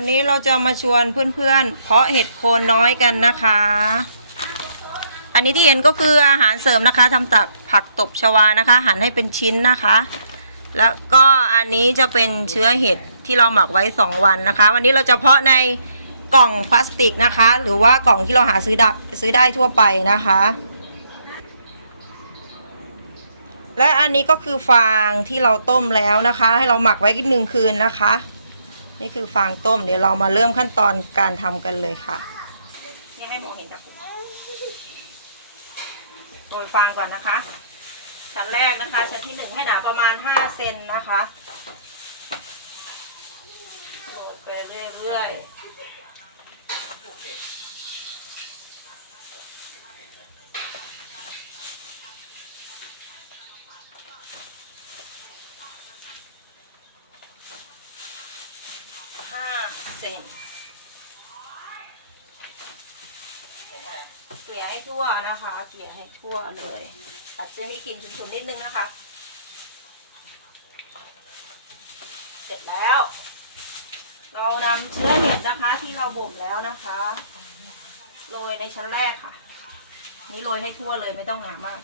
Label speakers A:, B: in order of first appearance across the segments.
A: วันนี้เราจะมาชวนเพื่อนๆ เพาะเห็ดโคนน้อยกันนะคะ อันนี้ที่เห็นก็คืออาหารเสริมนะคะทำจากผักตบชวานะคะ หั่นให้เป็นชิ้นนะคะ แล้วก็อันนี้จะเป็นเชื้อเห็ดที่เราหมักไว้ 2 วันนะคะ วันนี้เราจะเพาะในกล่องพลาสติกนะคะ หรือว่ากล่องที่เราหาซื้อได้ซื้อได้ทั่วไปนะคะ และอันนี้ก็คือฟางที่เราต้มแล้วนะคะ ให้เราหมักไว้อีกหนึ่งคืนนะคะ นี่คือฟางต้ม เดี๋ยวเรามาเริ่มขั้นตอนการทำกันเลยค่ะนี่ให้มองเห็นจากโรยฟางก่อนนะคะ ชั้นแรกนะคะ ชั้นที่หนึ่งให้หนาประมาณห้าเซนนะคะโรยไปเรื่อยๆ เซนเกลี่ยให้ทั่วนะคะ เกลี่ยให้ทั่วเลย อาจจะมีกลิ่นฉุนๆนิดนึงนะคะ เสร็จแล้ว เรานำเชื้อเห็ดนะคะที่เราบ่มแล้วนะคะโรยในชั้นแรกค่ะ นี่โรยให้ทั่วเลยไม่ต้องหนามาก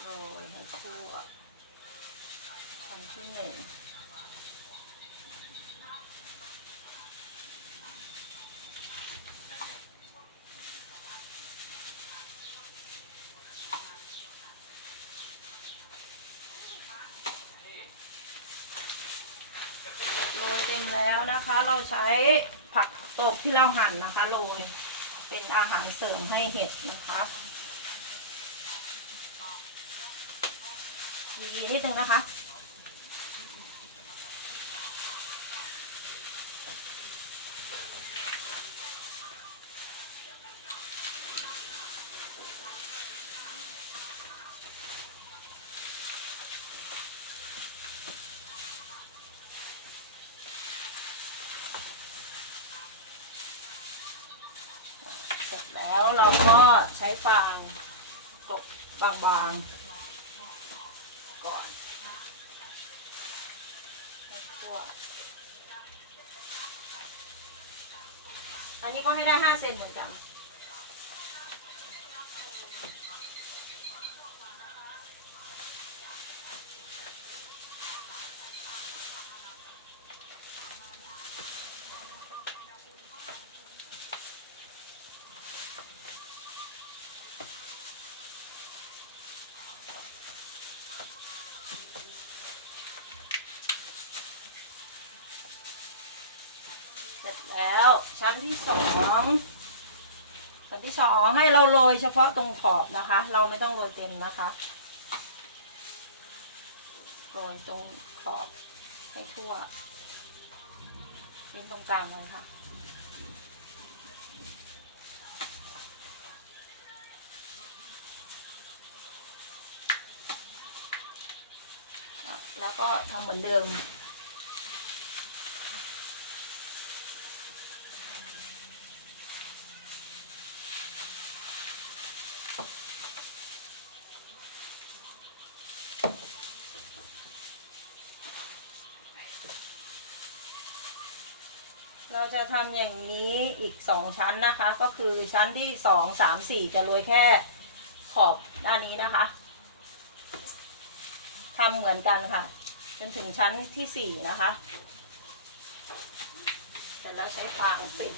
A: โรยให้ทั่วชั้นที่หนึ่ง โรยเต็มแล้วนะคะ เรา ใช้ผักตบที่เราหั่นนะคะโรยเป็นอาหารเสริมให้เห็ดนะคะดีนิดนึงนะคะ เราก็ใช้ฟางตกบางๆ ก่อนอันนี้ก็ให้ได้ห้าเซนเหมือนกัน เสร็จแล้วชั้น ที่สองชั้นที่สองให้เราโรยเฉพาะตรงขอบนะคะ เราไม่ต้องโรยเต็มนะคะโรยตรงขอบให้ทั่วเป็นตรงกลางเลยค่ะแล้วก็ทำเหมือนเดิม เราจะทำอย่างนี้อีกสองชั้นนะคะ ก็คือชั้นที่สองสามสี่จะโรยแค่ขอบด้านนี้นะคะทำเหมือนกันค่ะจนถึงชั้นที่สี่นะคะ เสร็จแล้วใช้ฟางปิด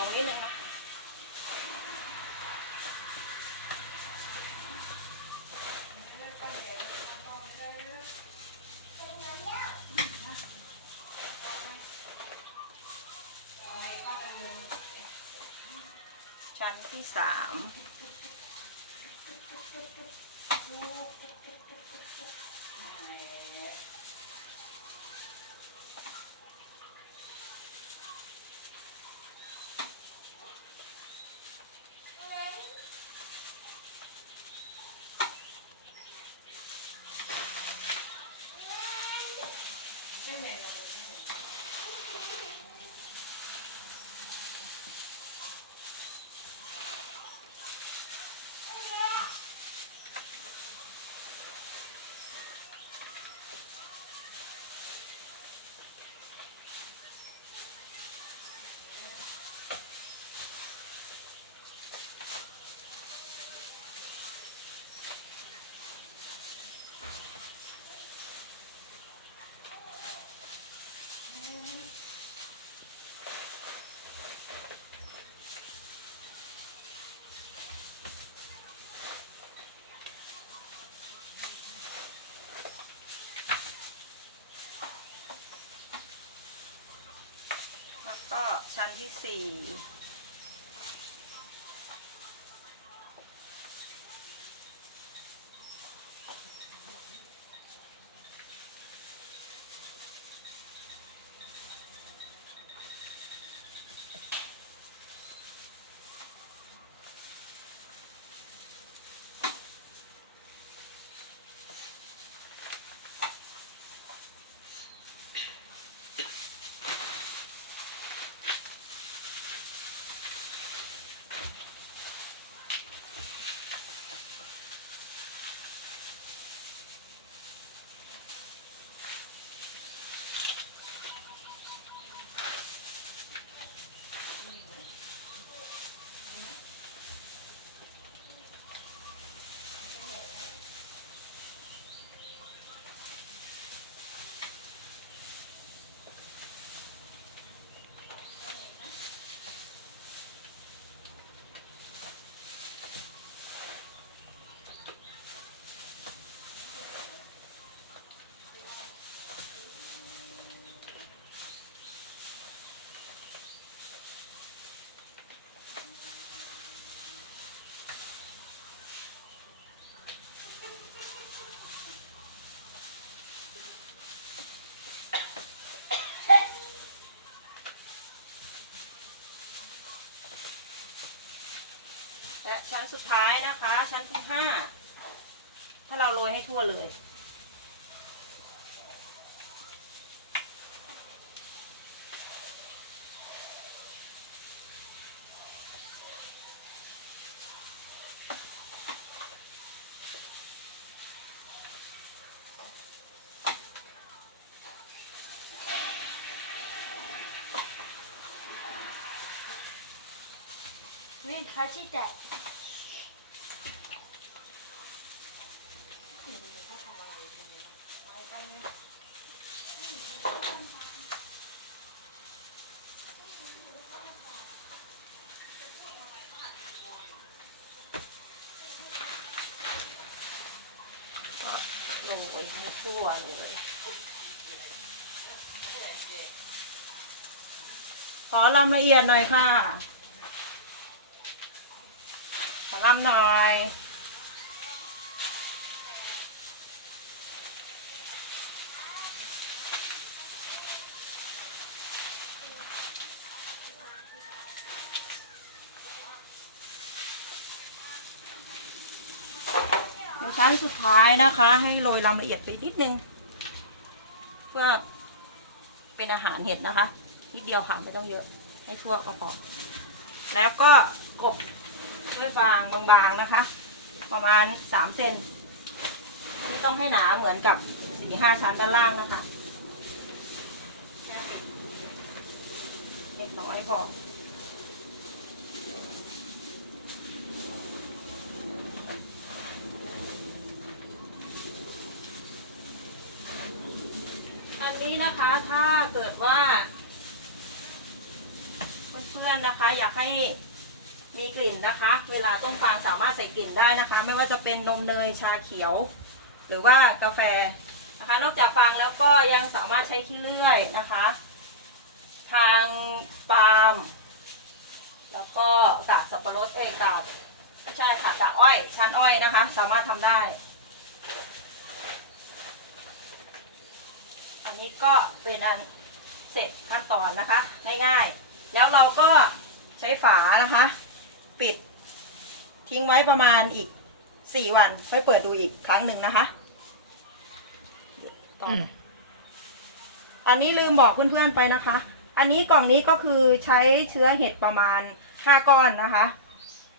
A: ลงนิดนึงนะชั้นที่สาม ก็ชั้นที่สี่ และชั้นสุดท้ายนะคะ ชั้นที่ห้าถ้าเราโรยให้ทั่วเลย didn't touch it that. ขอลำละเอียดหน่อยค่ะ ลำหน่อย ในชั้นสุดท้ายนะคะ ให้โรยลำละเอียดไปนิดนึง เพื่อเป็นอาหารเห็ดนะคะ นิดเดียวค่ะ ไม่ต้องเยอะ ให้ทั่วก็พอแล้วก็กบ ด้วยฟางบางๆนะคะ ประมาณสามเซนไม่ต้องให้หนาเหมือนกับสี่ห้าชั้นด้านล่างนะคะแค่ปิดเล็กน้อยพออันนี้นะคะถ้าเกิดว่า เพื่อนๆนะคะ อยากให้ มีกลิ่นนะคะ เวลาต้มฟางสามารถใส่กลิ่นได้นะคะ ไม่ว่าจะเป็นนมเนยชาเขียว หรือว่ากาแฟนะคะ นอกจากฟางแล้วก็ยังสามารถใช้ขี้เลื่อยนะคะ ทางปาล์มแล้วก็กากสับปะรดเอยอ้อยชานอ้อยนะคะ สามารถทำได้ อันนี้ก็เป็นอันเสร็จขั้นตอนนะคะ ง่ายๆ แล้วเราก็ใช้ฝานะคะ ทิ้งไว้ประมาณอีกสี่วันค่อยเปิดดูอีกครั้งหนึ่งนะคะต่อออันนี้ลืมบอกเพื่อนๆไปนะคะ อันนี้กล่องนี้ก็คือใช้เชื้อเห็ดประมาณห้าก้อนนะคะ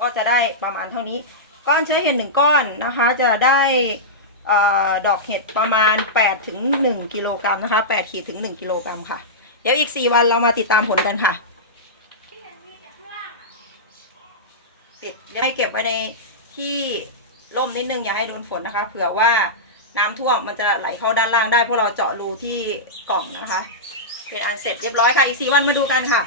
A: ก็จะได้ประมาณเท่านี้ ก้อนเชื้อเห็ดหนึ่งก้อนนะคะ จะได้เออดอกเห็ดประมาณ8ถึง1กิโลกรัมนะคะ8ขีดถึง 1กิโลกรัมค่ะ เดี๋ยวอีก 4 วันเรามาติดตามผลกันค่ะ ติดให้เก็บไว้ในที่ร่มนิดนึงอย่าให้โดนฝนนะคะ เผื่อว่าน้ำท่วมมันจะไหลเข้าด้านล่างได้พวกเราเจาะรูที่กล่องนะคะ เป็นอันเสร็จเรียบร้อยค่ะอีกสี่วันมาดูกันค่ะ